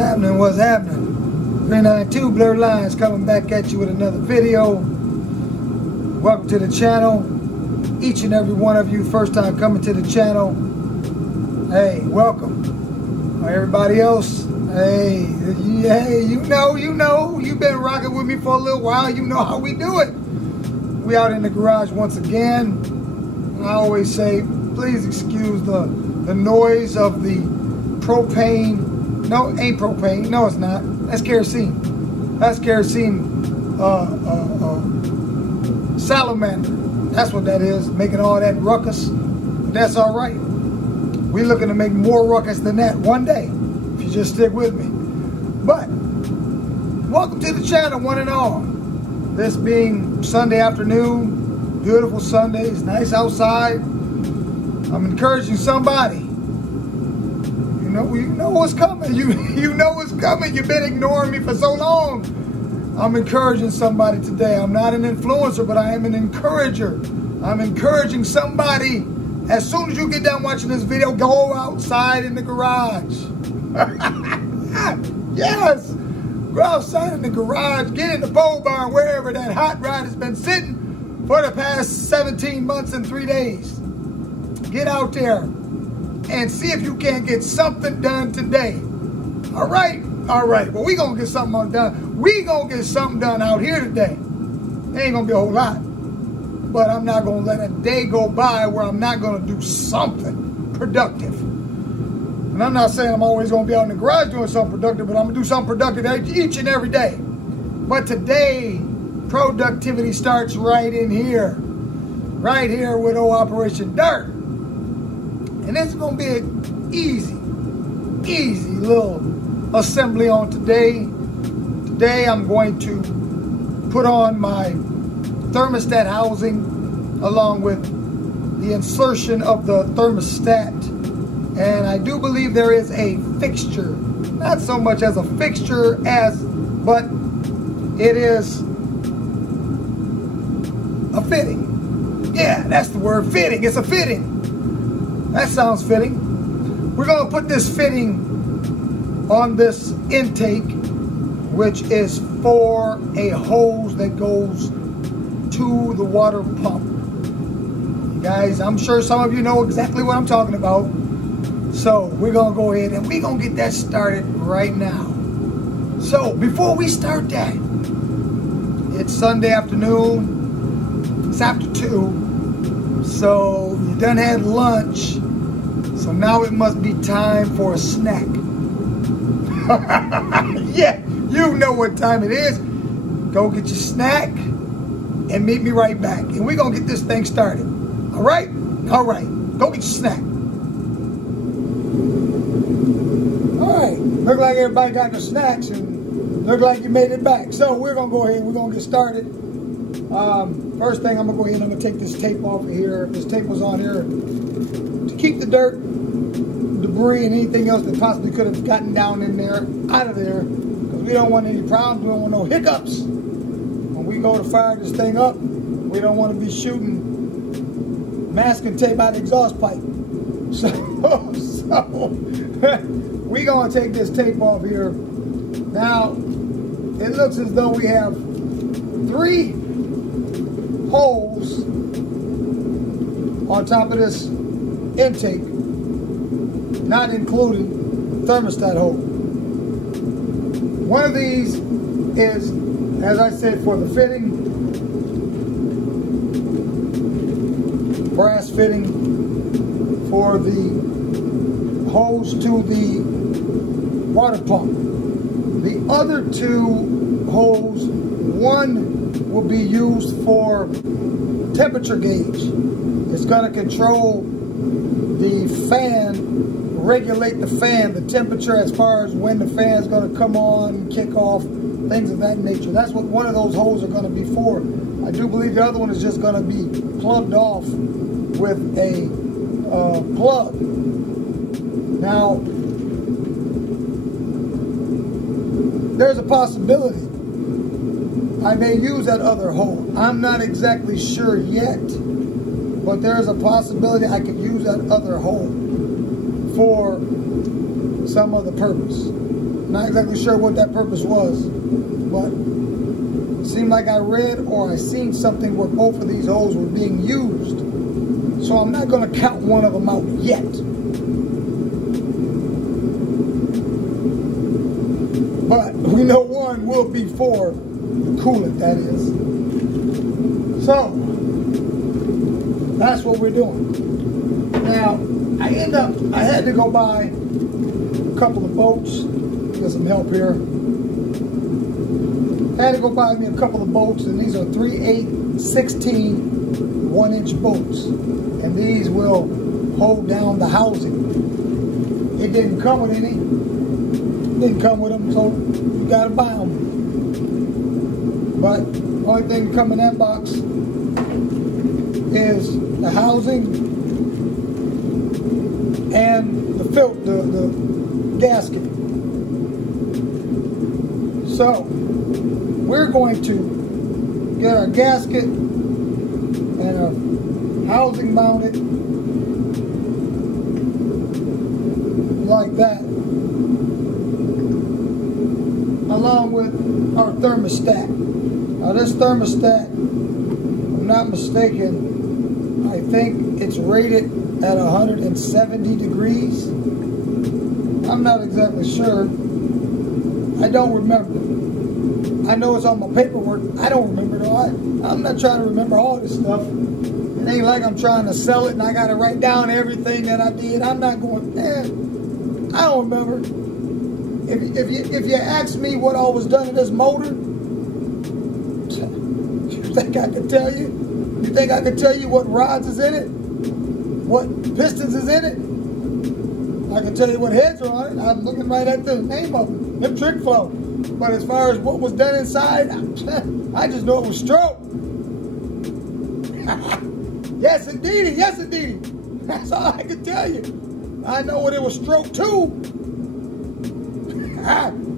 happening? What's happening? 392 Blurred Lines coming back at you with another video. Welcome to the channel. Each and every one of you, first time coming to the channel. Hey, welcome. Everybody else, hey, you know, you've been rocking with me for a little while. You know how we do it. We out in the garage once again. I always say, please excuse the noise of the propane. No, ain't propane. No, it's not. That's kerosene. That's kerosene salamander. That's what that is, making all that ruckus. That's all right. We're looking to make more ruckus than that one day, if you just stick with me. But, welcome to the channel, one and all. This being Sunday afternoon, beautiful Sunday, it's nice outside. I'm encouraging somebody. You know what's coming. You know what's coming. You've been ignoring me for so long. I'm encouraging somebody today. I'm not an influencer, but I am an encourager. I'm encouraging somebody. As soon as you get done watching this video, go outside in the garage. Yes. Go outside in the garage. Get in the pole barn, wherever that hot rod has been sitting for the past 17 months and 3 days. Get out there and see if you can't get something done today. All right? All right. Well, we going to get something done. We going to get something done out here today. It ain't going to be a whole lot. But I'm not going to let a day go by where I'm not going to do something productive. And I'm not saying I'm always going to be out in the garage doing something productive, but I'm going to do something productive each and every day. But today, productivity starts right in here. Right here with old Operation Dirt. And this is going to be an easy little assembly on today. Today I'm going to put on my thermostat housing along with the insertion of the thermostat. And I do believe there is a fixture. Not so much as a fixture but it is a fitting. Yeah, that's the word, fitting. It's a fitting. That sounds fitting. We're going to put this fitting on this intake, which is for a hose that goes to the water pump. You guys, I'm sure some of you know exactly what I'm talking about. So we're going to go ahead and we're going to get that started right now. So before we start that, it's Sunday afternoon. It's after 2. So you done had lunch. So now it must be time for a snack. Yeah, you know what time it is. Go get your snack and meet me right back. And we're going to get this thing started. All right? All right. Go get your snack. All right. Look like everybody got their snacks and look like you made it back. So we're going to go ahead and we're going to get started. First thing, I'm going to go ahead and I'm going to take this tape off of here. This tape was on here to keep the dirt, debris, and anything else that possibly could have gotten down in there, out of there, because we don't want any problems. We don't want no hiccups. When we go to fire this thing up, we don't want to be shooting masking tape out of the exhaust pipe. So we're going to take this tape off here. Now, it looks as though we have 3 holes on top of this intake, not including thermostat hole. One of these is, as I said, for the fitting, brass fitting for the hose to the water pump. The other 2 holes, one will be used for temperature gauge. It's going to control the fan, regulate the fan, the temperature as far as when the fan is going to come on, kick off, things of that nature. That's what one of those holes are going to be for. I do believe the other one is just going to be plugged off with a plug. Now, there's a possibility I may use that other hole. I'm not exactly sure yet, but there's a possibility I could use that other hole for some other purpose. Not exactly sure what that purpose was, but it seemed like I read or I seen something where both of these holes were being used. So I'm not going to count one of them out yet. But we know one will be for the coolant, that is. So that's what we're doing. Now, I had to go buy a couple of bolts. Get some help here. I had to go buy me a couple of bolts, and these are 3/8/16 1-inch bolts. And these will hold down the housing. It didn't come with any. Didn't come with them, so you gotta buy them. But the only thing to come in that box is the housing and the gasket. So we're going to get our gasket and our housing mounted like that, along with our thermostat. Now this thermostat, if I'm not mistaken, I think it's rated at 170 degrees. I'm not exactly sure. I don't remember. I know it's on my paperwork. I don't remember it all. I'm not trying to remember all this stuff. It ain't like I'm trying to sell it and I got to write down everything that I did. I'm not going, I don't remember. If you ask me what all was done to this motor, you think I could tell you? You think I could tell you what rods is in it? What pistons is in it? I can tell you what heads are on it. I'm looking right at the name of them. Them trick flow. But as far as what was done inside, I just know it was stroke. Yes, indeedy. Yes, indeedy. That's all I can tell you. I know what it was stroke too.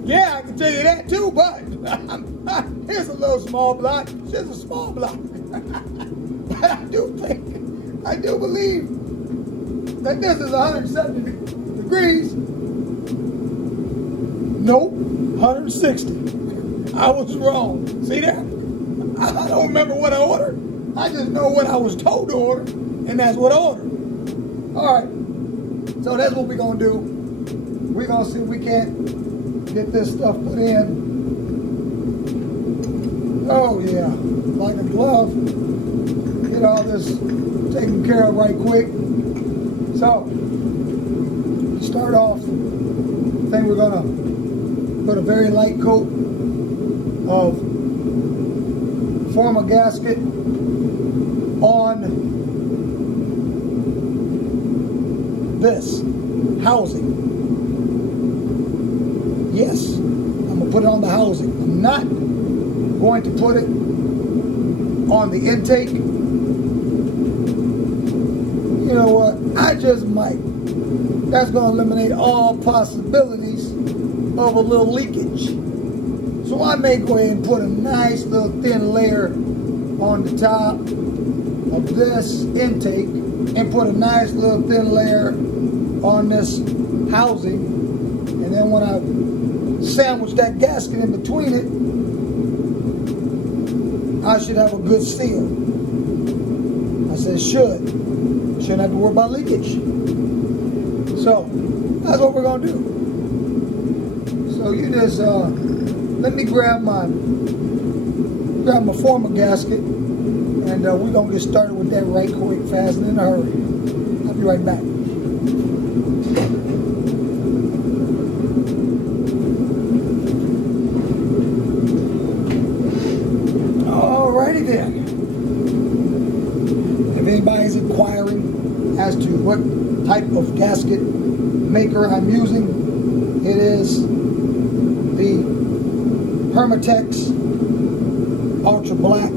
Yeah, I can tell you that too, but here's a little small block. It's just a small block. But I do believe that this is 170 degrees. Nope, 160. I was wrong. See that? I don't remember what I ordered. I just know what I was told to order, and that's what I ordered. All right, so that's what we're gonna do. We're gonna see if we can't get this stuff put in. Oh yeah, like a glove. Get all this taken care of right quick. So, start off, I think we're gonna put a very light coat of form a gasket on this housing. Yes, I'm gonna put it on the housing. I'm not going to put it on the intake. You know what? I just might. That's gonna eliminate all possibilities of a little leakage. So I may go ahead and put a nice little thin layer on the top of this intake and put a nice little thin layer on this housing. And then when I sandwich that gasket in between it, I should have a good seal. I said shouldn't have to worry about leakage. So that's what we're gonna do. So you just let me grab my former gasket, and we're gonna get started with that right quick, fast, and in a hurry. I'll be right back. Alrighty then. If anybody's inquiring as to what type of gasket maker I'm using, it is the Permatex Ultra Black.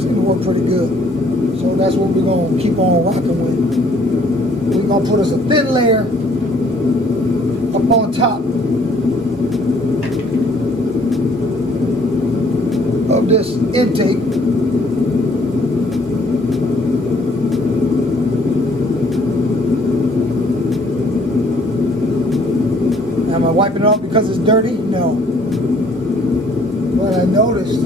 Seems to work pretty good. So that's what we're going to keep on rocking with. We're going to put us a thin layer up on top of this intake. I'm because it's dirty? No. But I noticed,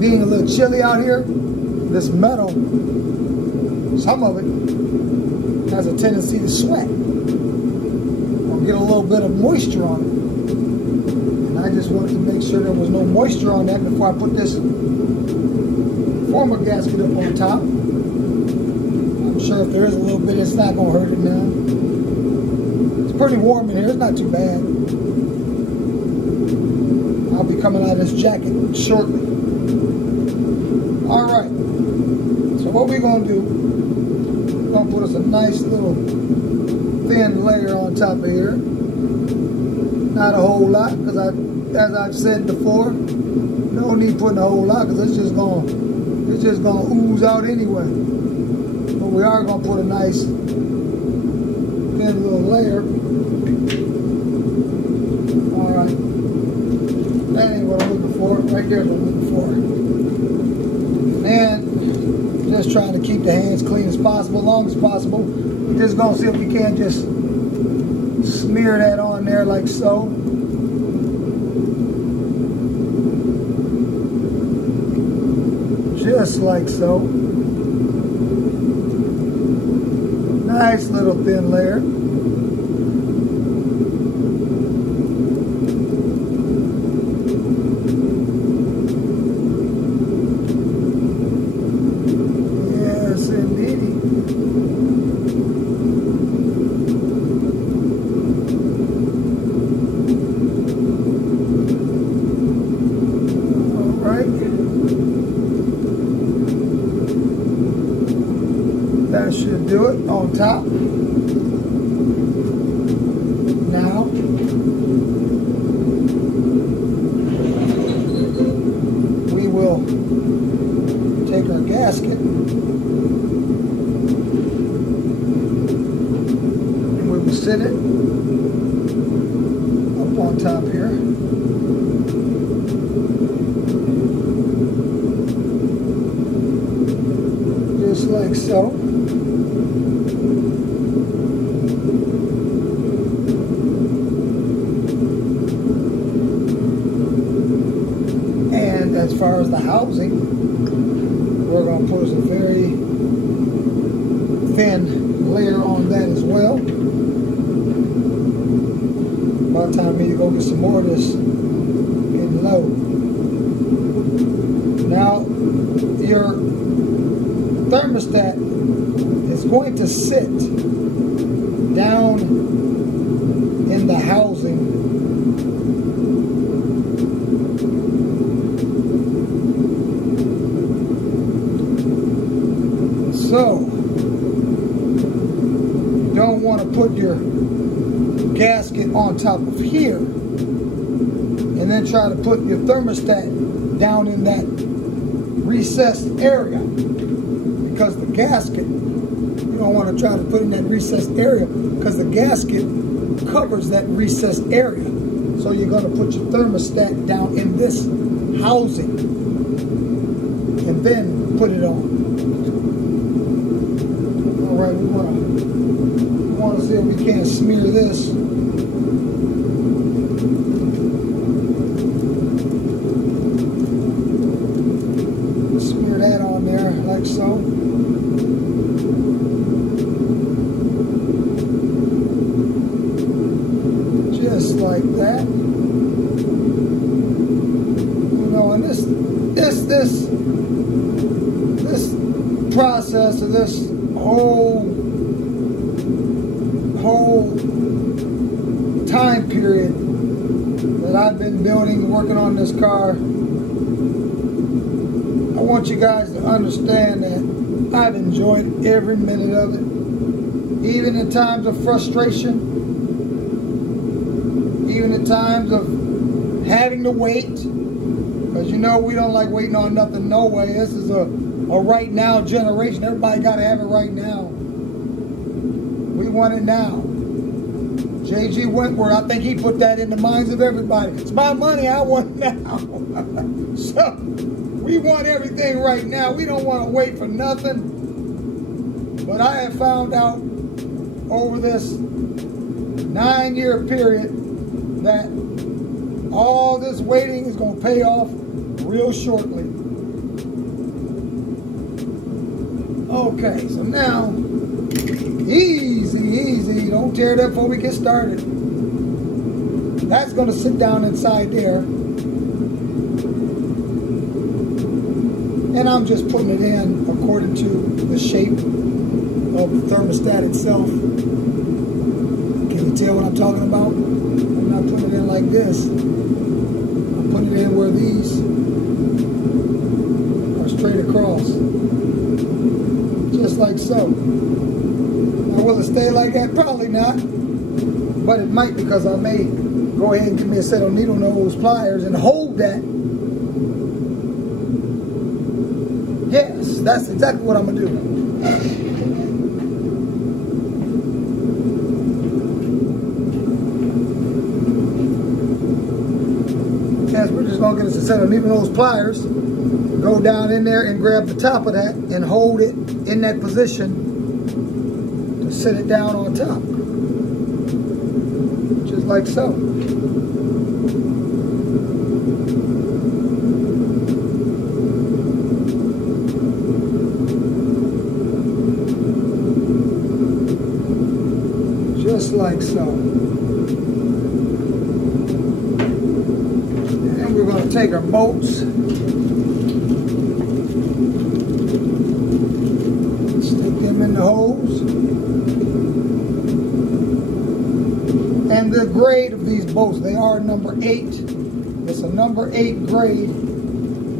being a little chilly out here, this metal, some of it has a tendency to sweat or get a little bit of moisture on it. And I just wanted to make sure there was no moisture on that before I put this former gasket up on top. I'm sure if there is a little bit, it's not going to hurt it now. It's pretty warm in here. It's not too bad. I'll be coming out of this jacket shortly. All right. So what we're going to do, we're going to put us a nice little thin layer on top of here. Not a whole lot, because as I've said before, no need putting a whole lot, because it's just going to ooze out anyway. But we are going to put a nice thin little layer. All right. That ain't what I'm looking for. Right there's what I'm looking for. And just trying to keep the hands clean as possible, long as possible. We're just going to see if we can just smear that on there like so. Just like so. Nice little thin layer. Yes, indeed. All right. That should do it on top. Now, we will take our gasket and we will sit it up on top here. Just like so. As far as the housing, we're going to put a very thin layer on that as well. About time for me to go get some more of this getting low. Now, your thermostat is going to sit down in the housing . So, you don't want to put your gasket on top of here and then try to put your thermostat down in that recessed area, because the gasket, you don't want to try to put in that recessed area because the gasket covers that recessed area. So you're going to put your thermostat down in this housing and then put it on. All right, we want to see if we can smear this. Smear that on there like so. Just like that. You know, and this process of this whole time period that I've been building, working on this car, I want you guys to understand that I've enjoyed every minute of it, even in times of frustration, even in times of having to wait, because you know we don't like waiting on nothing no way. This is a right now generation. Everybody got to have it right now. We want it now. J.G. Wentworth, I think he put that in the minds of everybody. It's my money, I want it now. So, we want everything right now. We don't want to wait for nothing. But I have found out over this 9-year period that all this waiting is going to pay off real shortly. Okay, so now, easy, don't tear it up before we get started. That's going to sit down inside there. And I'm just putting it in according to the shape of the thermostat itself. Can you tell what I'm talking about? I'm not putting it in like this. I'm putting it in where these are straight across. Just like so. Now, will it stay like that? Probably not. But it might, because I may go ahead and give me a set of needle nose pliers and hold that. Yes, that's exactly what I'm going to do. Yes, we're just going to get us a set of needle nose pliers. Go down in there and grab the top of that and hold it in that position to sit it down on top. Just like so. Just like so. And we're going to take our bolts. Stick them in the holes. And the grade of these bolts, they are number 8. It's a number 8 grade.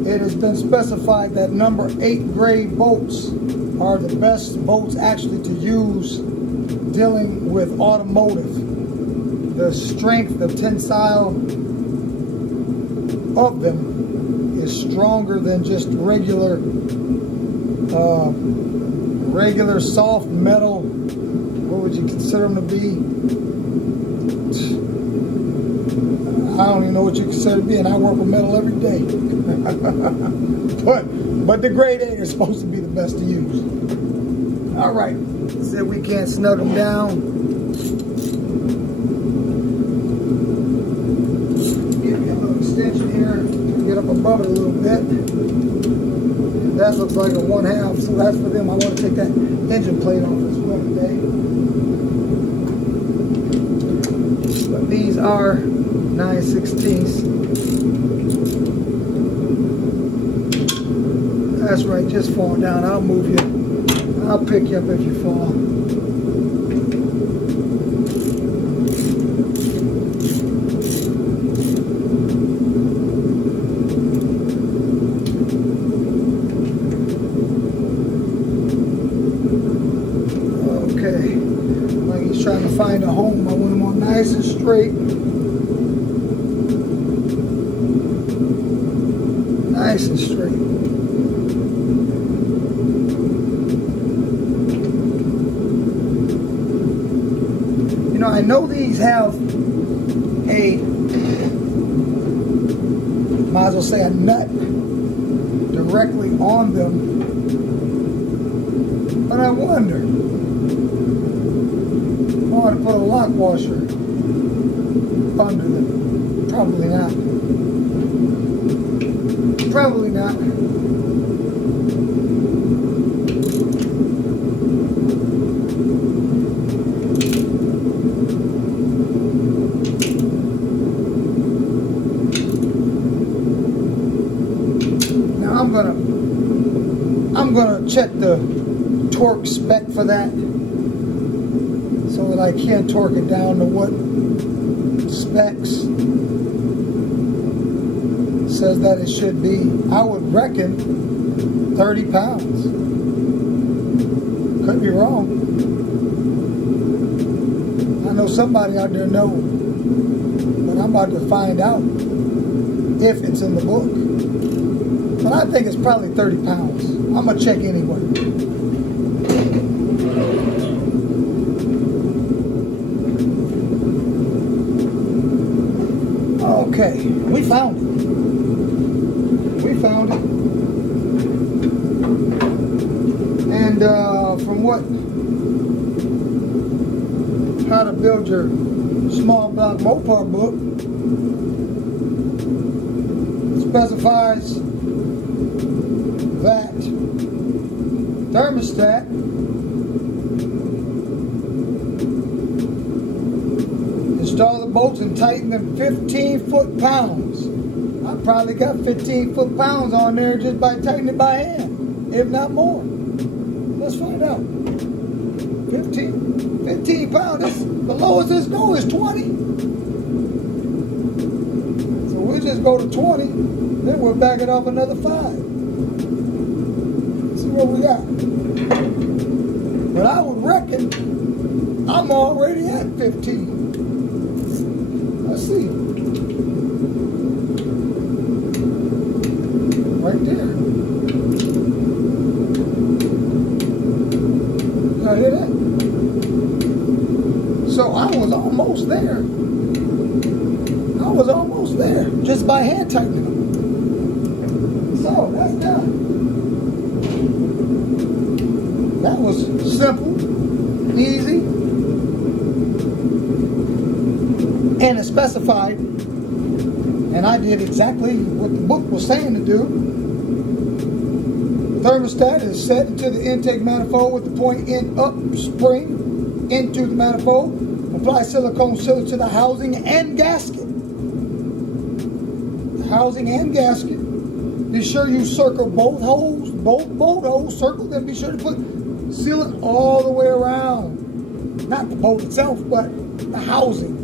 It has been specified that number 8 grade bolts are the best bolts actually to use dealing with automotive. The strength, the tensile of them is stronger than just regular soft metal. What would you consider them to be? I don't even know what you consider to be, and I work with metal every day. but the grade A is supposed to be the best to use. All right, see if we can't snug them down. Give me a little extension here, get up above it a little bit. And that looks like a 1/2, so that's for them. I want to take that engine plate off as well today. But these are 9/16. That's right, just fall down. I'll move you. I'll pick you up if you fall. Okay. Like he's trying to find a home. I want him on nice and straight. Nice and straight. You know, I know these have a, might as well say a nut directly on them. But I wonder, I want to put a lock washer under them. Probably not. Probably not. Now I'm gonna check the torque spec for that so that I can torque it down to what specs says that it should be. I would reckon 30 pounds. Could be wrong. I know somebody out there knows, but I'm about to find out if it's in the book. But I think it's probably 30 pounds. I'm gonna check anyway. Okay, we found it. We found it. And from how to build your small block Mopar book specifies that thermostat install the bolts and tighten them 15 foot-pounds. I probably got 15 foot-pounds on there just by tightening it by hand, if not more. Let's find out. 15 pounds. The lowest this goes is 20. So we'll just go to 20, then we'll back it off another 5. See what we got. But I would reckon I'm already at 15. Let's see. Right there. You hear that? So I was almost there. I was almost there just by hand tightening them. So that's done. That was simple, easy, and it's specified. And I did exactly what the book was saying to do. Thermostat is set into the intake manifold with the point end up spring into the manifold. Apply silicone sealer to the housing and gasket. The housing and gasket. Be sure you circle both holes, both holes, circle them. Be sure to put sealant all the way around. Not the bolt itself, but the housing.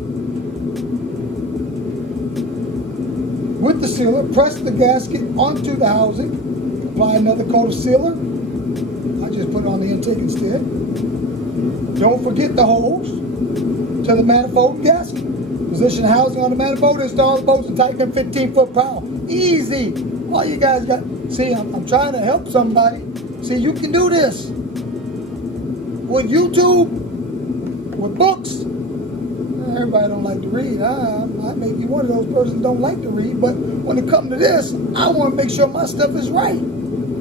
With the sealer, press the gasket onto the housing. Apply another coat of sealer. I just put it on the intake instead. Don't forget the holes to the manifold gasket. Position housing on the manifold, install the bolts and tighten them 15 foot-pound. Easy. All you guys got. See, I'm trying to help somebody. See, you can do this. With YouTube, with books. Everybody don't like to read. I may be one of those persons that don't like to read, but when it comes to this, I want to make sure my stuff is right.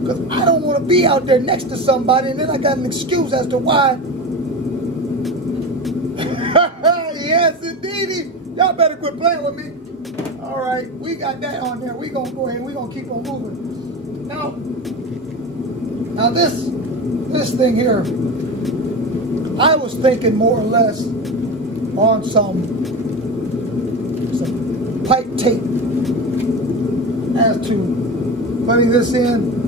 Because I don't want to be out there next to somebody and then I got an excuse as to why. Yes, indeedy. Y'all better quit playing with me. All right, we got that on there. We're going to go ahead and we're going to keep on moving. Now this thing here, I was thinking more or less on some pipe tape as to putting this in.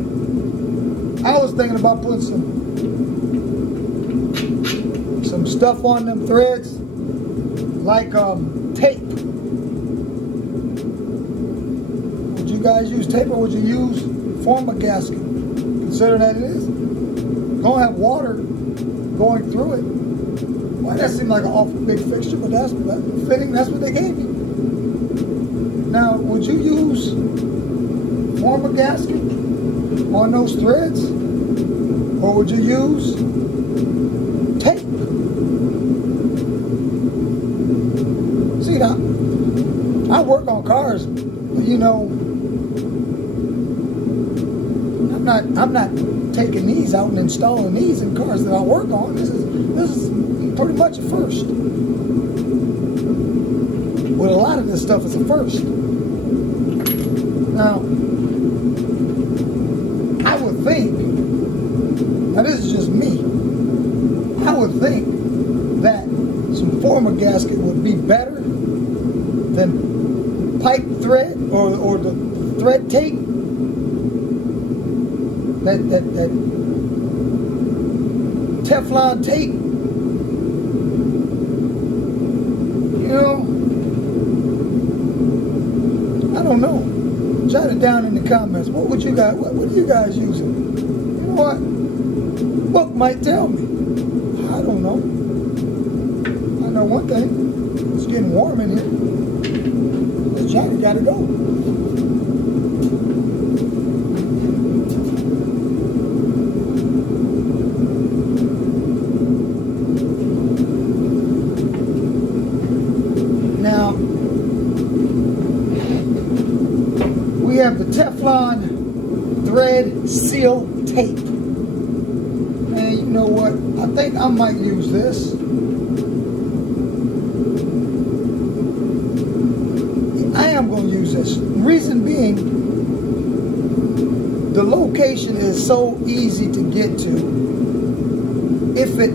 I was thinking about putting some stuff on them threads, like tape. Would you guys use tape or would you use former gasket? Consider that it is. Don't have water going through it. Well, that seemed like an awful big fixture, but that's fitting. That's what they gave me. Now, would you use former gasket on those threads, or would you use tape? See, now, I work on cars, but you know, I'm not taking these out and installing these in cars that I work on. This is pretty much a first. With a lot of this stuff, it's a first. Now, I would think, now this is just me, I would think that some former gasket would be better than pipe thread or the thread tape. That Teflon tape. You know, I don't know. Jot it down in the comments. What are you guys using? You know what? Book might tell me. I don't know. I know one thing. It's getting warm in here. This jacket gotta go. We have the Teflon thread seal tape. And you know what? I think I might use this. use this. Reason being, the location is so easy to get to. If it,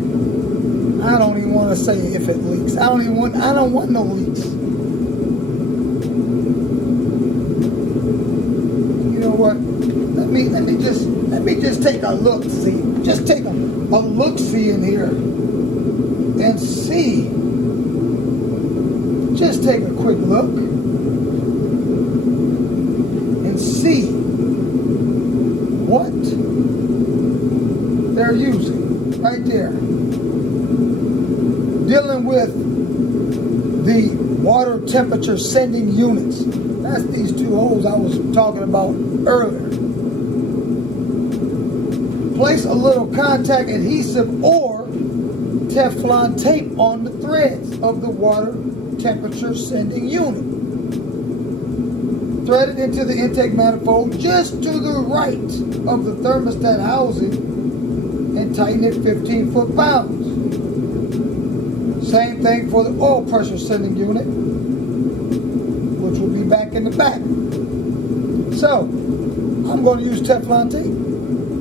I don't even want to say if it leaks. I don't want no leaks. You know what? Let me just take a look, see. Just take a look-see in here and see. Just take a quick look and see what they're using right there. Dealing with the water temperature sending units. That's these two holes I was talking about earlier. Place a little contact adhesive or Teflon tape on the threads of the water temperature sending unit. Thread it into the intake manifold just to the right of the thermostat housing and tighten it 15 foot-pounds. Same thing for the oil pressure sending unit, which will be back in the back. So, I'm going to use Teflon tape.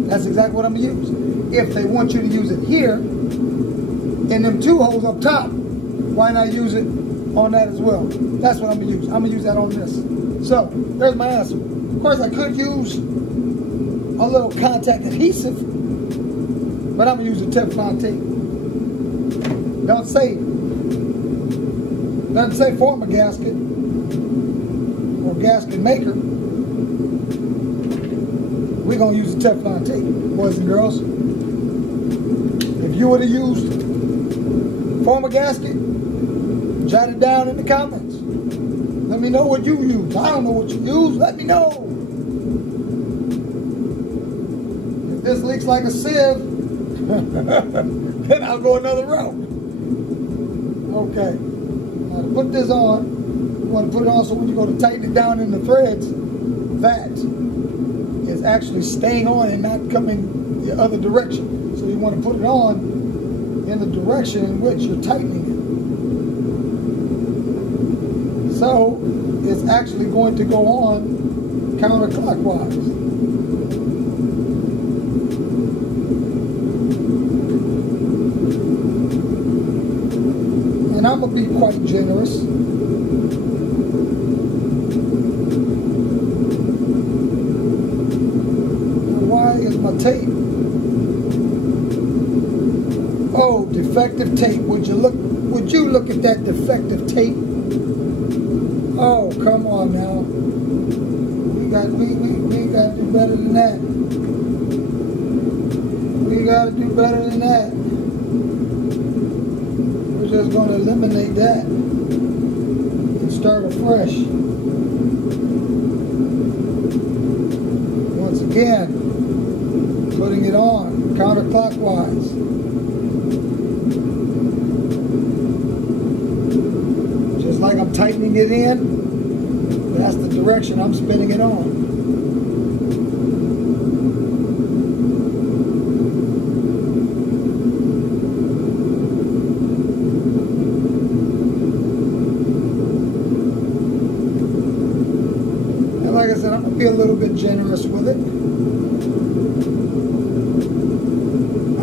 That's exactly what I'm going to use. If they want you to use it here, in them two holes up top, why not use it on that as well? That's what I'm going to use. I'm going to use that on this. So, there's my answer. Of course, I could use a little contact adhesive, but I'm going to use the Teflon tape. Doesn't say form a gasket or gasket maker. We're going to use the Teflon tape, boys and girls. If you would have used form a gasket, jot it down in the comments. Let me know what you use. I don't know what you use. Let me know. If this leaks like a sieve, then I'll go another route. Okay. Now to put this on, you want to put it on so when you go to tighten it down in the threads, that is actually staying on and not coming the other direction. So you want to put it on in the direction in which you're tightening it. So it's actually going to go on counterclockwise. And I'm going to be quite generous. Why is my tape? Oh, defective tape. Would you look at that defective tape? Oh, come on now. We got to do better than that. We got to do better than that. We're just going to eliminate that and start afresh. Once again, putting it on counterclockwise. Just like I'm tightening it in, that's the direction I'm spinning it on. And like I said, I'm going to be a little bit generous with it.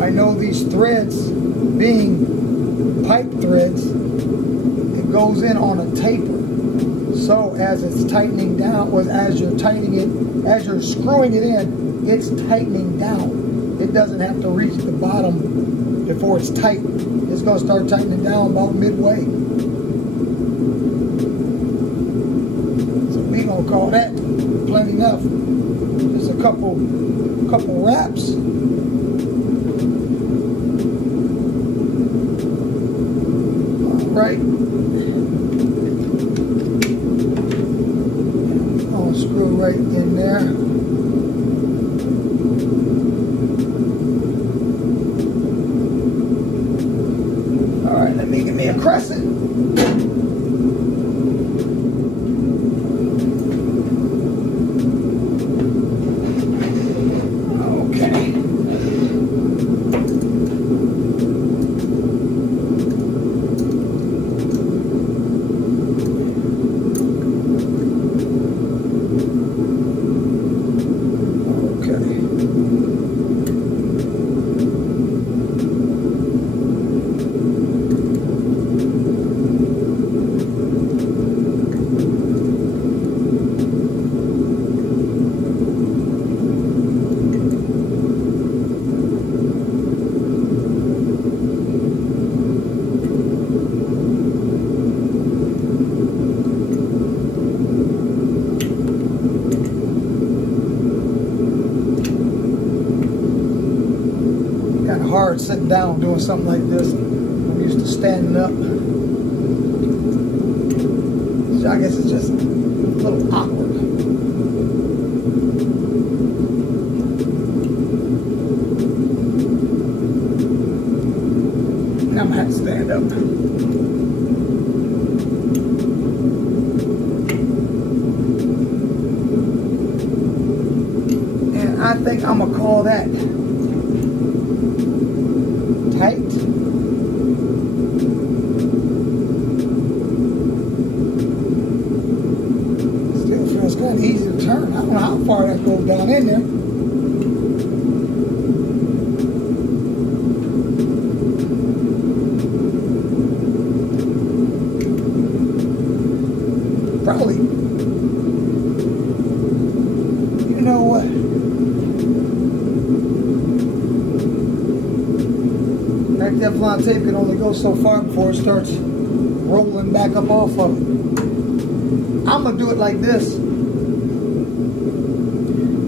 I know these threads, being pipe threads, it goes in on a taper. So as it's tightening down, or as you're tightening it, as you're screwing it in, it's tightening down. It doesn't have to reach the bottom before it's tight. It's going to start tightening down about midway. So we're going to call that plenty enough. Just a couple wraps. Right. I'll screw right in there. All right, let me give me a crescent. sitting down doing something like this. I'm used to standing up. So I guess it's just a little awkward. And I'm gonna have to stand up. And I think I'm gonna call that tight. Still feels kind of easy to turn. I don't know how far that goes down in there. Probably. You know what? That Teflon tape can only go so far before it starts rolling back up off of it. I'm gonna do it like this.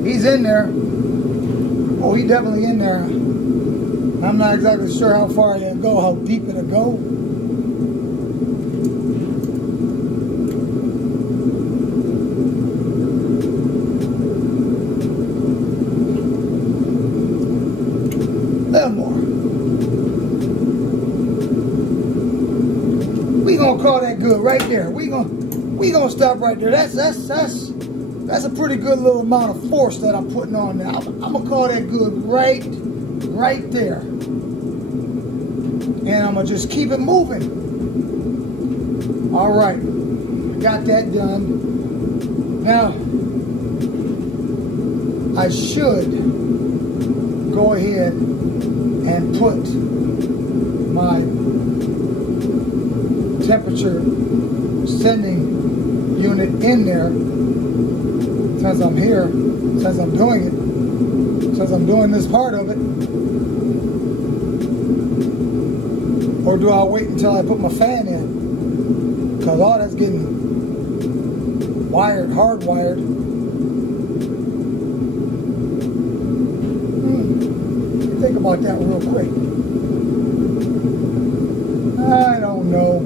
He's in there. Oh, he's definitely in there. I'm not exactly sure how far it'll go, how deep it'll go. A little more. We gonna call that good right there. We gonna stop right there. That's a pretty good little amount of force that I'm putting on now. I'm gonna call that good right there. And I'm gonna just keep it moving. All right, got that done. Now I should go ahead and put my temperature sending unit in there since I'm here, since I'm doing it, since I'm doing this part of it. Or do I wait until I put my fan in? Because all that's getting wired, hardwired. Think about that real quick. I don't know.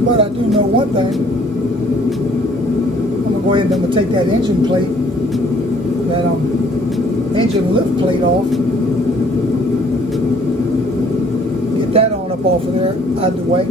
But I do know one thing. I'm gonna go ahead and I'm gonna take that engine plate, that engine lift plate off. Get that on up off of there, out of the way.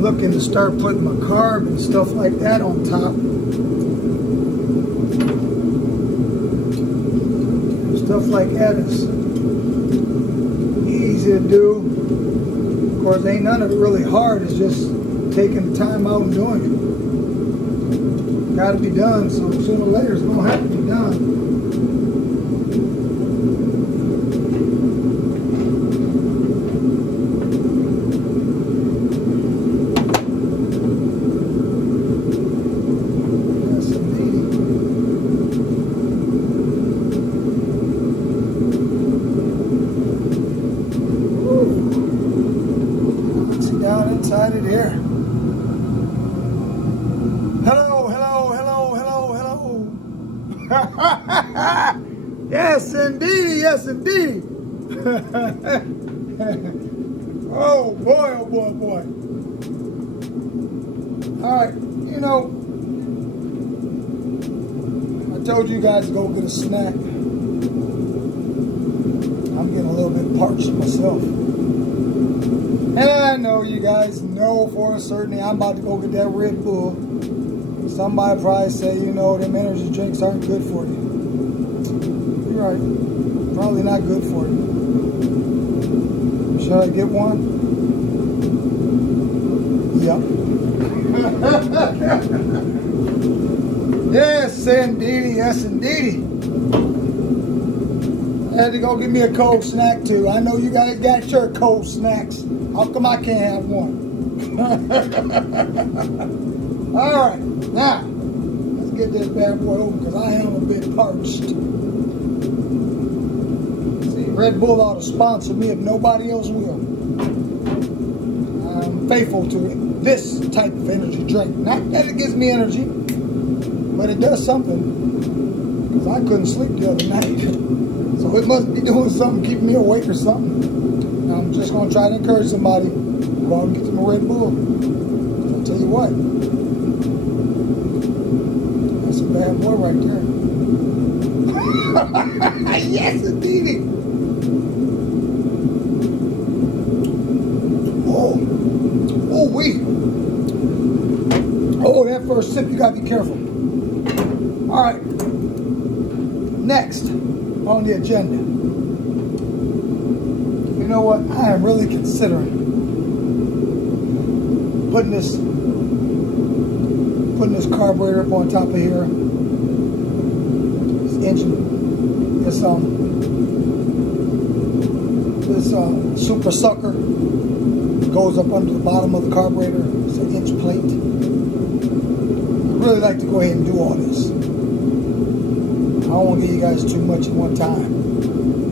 Looking to start putting my carb and stuff like that on top. Stuff like that is easy to do. Of course, ain't none of it really hard. It's just taking the time out and doing it. Got to be done, so sooner or later it's going to have to be done. Inside it here. Hello. Yes, indeed. Oh boy. All right, you know, I told you guys to go get a snack. I'm getting a little bit parched myself. And I know you guys know for a certainty I'm about to go get that Red Bull. Somebody probably say, you know, them energy drinks aren't good for you. you're right. Probably not good for you. Should I get one? Yep. Yes, indeedy. Yes, indeedy. I had to go get me a cold snack too. I know you guys got your cold snacks. How come I can't have one? All right, now let's get this bad boy open because I am a bit parched. See, Red Bull ought to sponsor me if nobody else will. I'm faithful to this type of energy drink. Not that it gives me energy, but it does something. Because I couldn't sleep the other night. So it must be doing something, keeping me awake or something. And I'm just going to try to encourage somebody. Go out and get some Red Bull. I'll tell you what. That's a bad boy right there. Yes, indeed. Oh. Oh, wait. Oh, that first sip, you got to be careful. All right. Next on the agenda. You know what? I am really considering putting this carburetor up on top of here. This engine, this super sucker goes up under the bottom of the carburetor. It's an inch plate. I'd really like to go ahead and do all this. I don't want to give you guys too much at one time.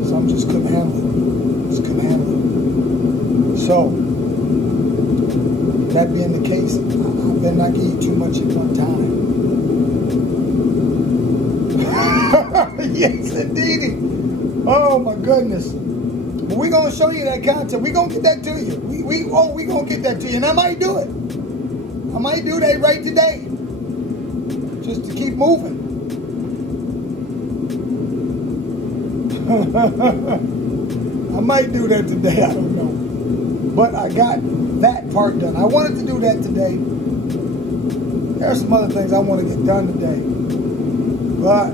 So I'm just couldn't handle it. Just couldn't handle it. So, that being the case, I better not give you too much at one time. Yes, indeed. Oh my goodness. But we're gonna show you that content. We're gonna get that to you. We gonna get that to you. And I might do it. I might do that right today. Just to keep moving. I might do that today, I don't know. But I got that part done. I wanted to do that today. There are some other things I want to get done today. But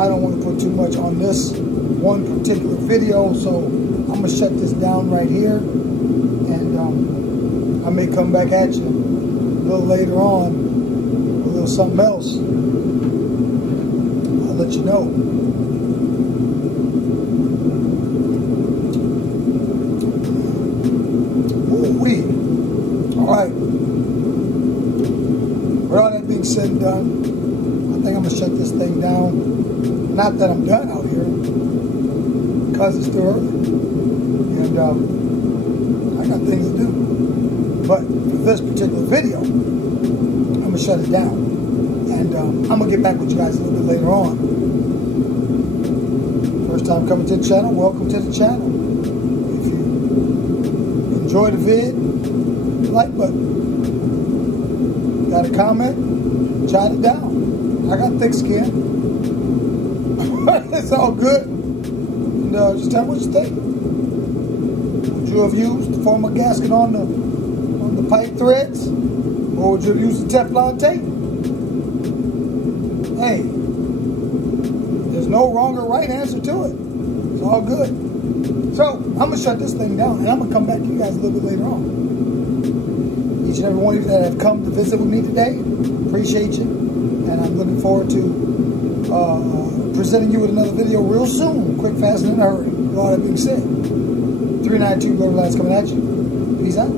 I don't want to put too much on this one particular video, so I'm going to shut this down right here. And I may come back at you a little later on with a little something else. I'll let you know. Alright, with all that being said and done, I think I'm going to shut this thing down. Not that I'm done out here, because it's too early. And I got things to do. But for this particular video, I'm going to shut it down. And I'm going to get back with you guys a little bit later on. First time coming to the channel, welcome to the channel. If you enjoy the vid, like button. Got a comment? Jot it down. I got thick skin. It's all good. And just tell me what you think. Would you have used the former gasket on the pipe threads? Or would you have used the Teflon tape? Hey, there's no wrong or right answer to it. It's all good. So, I'm going to shut this thing down and I'm going to come back to you guys a little bit later on. Each and every one of you that have come to visit with me today, appreciate you, and I'm looking forward to presenting you with another video real soon, quick, fast, and in a hurry. With all that being said, 392 Global Lights coming at you. Peace out.